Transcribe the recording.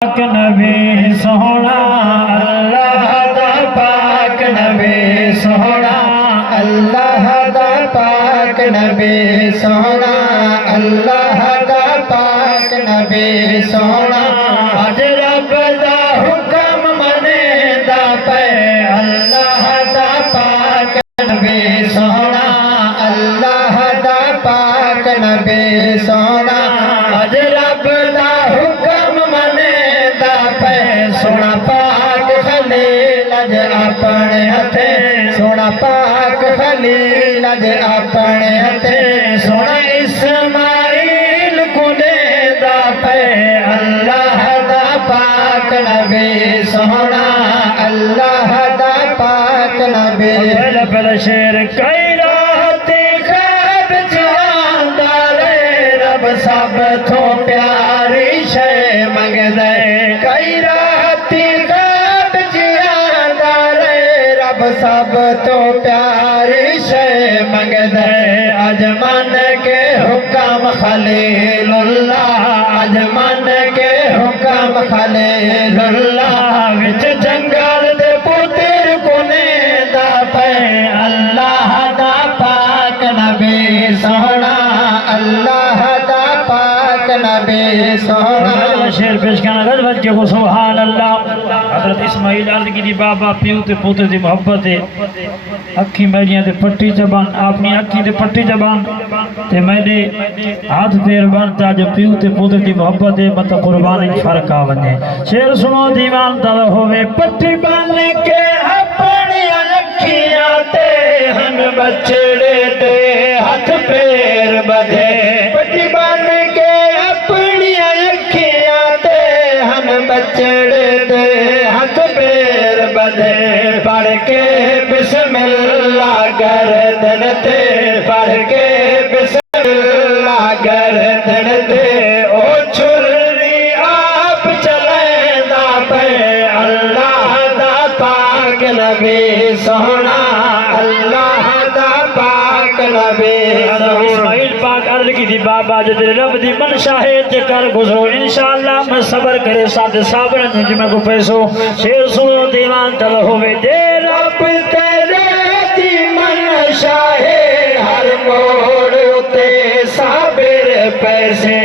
पाक नबी सोहना अल्लाह दा पाक नबी सोहना अल्लाह दा पाक नबी सोहना अल्लाह दा पाक नबी सोहना अज रब दा हुक्म मने दा पे अल्लाह दा पाक नबी सोहना अल्लाह दा पाक नबी सोहना अज रब दा हुक्म मने दा पे सोना पाक खलील अज अपने हथे सोना पाक खलील अज अपने हथे सोना इस्माइल कुने दा पे अल्लाह दा पाक नबी सोहना अल्लाह दा पाक नबी पहला पहला शेर कई राहते खैब जांदा रे रब सब तो प्यारी शय मंगदे कई राती खैब जियादा रे रब सब तो प्यारी शय मंगदे अज मन के हुक्म खलीलुल्लाह अज मन के हुक्म खलीलुल्लाह विच जंगल दे पुत्र कोने दा पे अल्लाह दा पाक नबी सोहना अल्लाह दा पाक नबी सोहना शेर पेश करना गजबत के को सुभान अल्लाह हजरत इस्माइल अर्ज की बाबा प्यू ते पुत्र दी मोहब्बत है अखी मेरियां ते पट्टी जबान अपनी अखी ते पट्टी जबान ते मेरे हाथ पैर बनता जो प्यू ते पुत्र दी मोहब्बत है मत कुर्बानी फर्क आ वने शेर सुनो दीवान दा होवे पट्टी बन के अपनी अखियां ते हम बचड़े ते हाथ पैर बधे पट्टी बन के अपनी अखियां ते हम बचड़े दे हाथ पैर बधे पढ़ के बिस्मिल्लाह गर्दन ते पढ़ के बिस्मिल्लाह गर्दन ते ओ छुरी आप चलेंदा पे अल्लाह दा पाक नबी सोहना अल्लाह दा पाक नबी इस्माइल पाक अर्ज की थी बाबा जो तेरे रब दी मनशा है ते कर गुजरो इंशाअल्लाह मैं सबर करे साथ साबर में को पैसो शेर सुनो दीवान तल होवे दे रब तेरे दी मनशा है हर मोड़ उते साबिर पैसे